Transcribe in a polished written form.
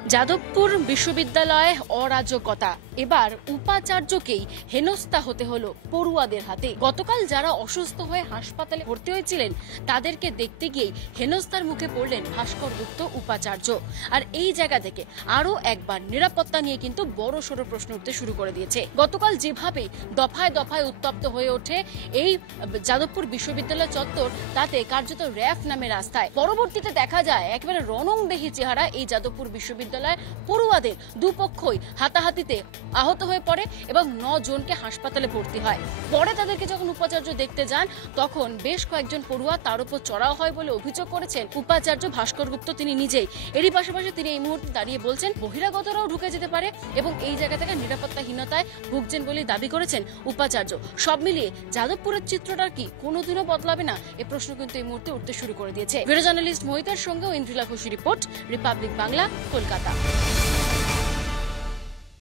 যাদবপুর বিশ্ববিদ্যালয়ে অরাজকতা, এবার উপাচার্যকেই হেনস্থা হতে হলো পড়ুয়াদের হাতে। গতকাল যারা অসুস্থ হয়ে হাসপাতালে ভর্তি হয়েছিলেন তাদেরকে দেখতে গিয়েই হেনস্থার মুখে পড়লেন ভাস্কর গুপ্ত উপাচার্য। আর এই জায়গা থেকে আরো একবার নিরাপত্তা নিয়ে কিন্তু বড় সড়ো প্রশ্ন উঠতে শুরু করে দিয়েছে। গতকাল যেভাবে দফায় দফায় উত্তপ্ত হয়ে ওঠে এই যাদবপুর বিশ্ববিদ্যালয় চত্বর, তাতে কার্যত র্যাফ নামে রাস্তায়। পরবর্তীতে দেখা যায় একেবারে রণংদেহী চেহারা এই যাদবপুর বিশ্ববিদ্যালয় পড়ুয়াদের। দুপক্ষই হাতাহাতিতে আহত হয়ে পড়ে এবং 9 জনকে হাসপাতালে ভর্তি হয়। পরে তাদেরকে যখন উপাচার্য দেখতে যান তখন বেশ কয়েকজন পড়ুয়া তার উপর চড়াও হয় বলে অভিযোগ করেছেন উপাচার্য ভাস্কর গুপ্ত তিনি নিজেই। এরই পাশাপাশি তিনি এই মুহূর্তে দাঁড়িয়ে বলছেন বহিরাগতরাও ঢুকে যেতে পারে এবং এই জায়গা থেকে নিরাপত্তাহীনতায় ভুগছেন বলে দাবি করেছেন উপাচার্য। সব মিলিয়ে যাদবপুরের চিত্রটা কি কোনোদিনও বদলাবে না, এ প্রশ্ন কিন্তু এই মুহূর্তে উঠতে শুরু করে দিয়েছে। ভিডিও জার্নালিস্ট মোহিতের সঙ্গে ইন্দ্রিলা ঘোষের রিপোর্ট, রিপাবলিক বাংলা, কলকাতা।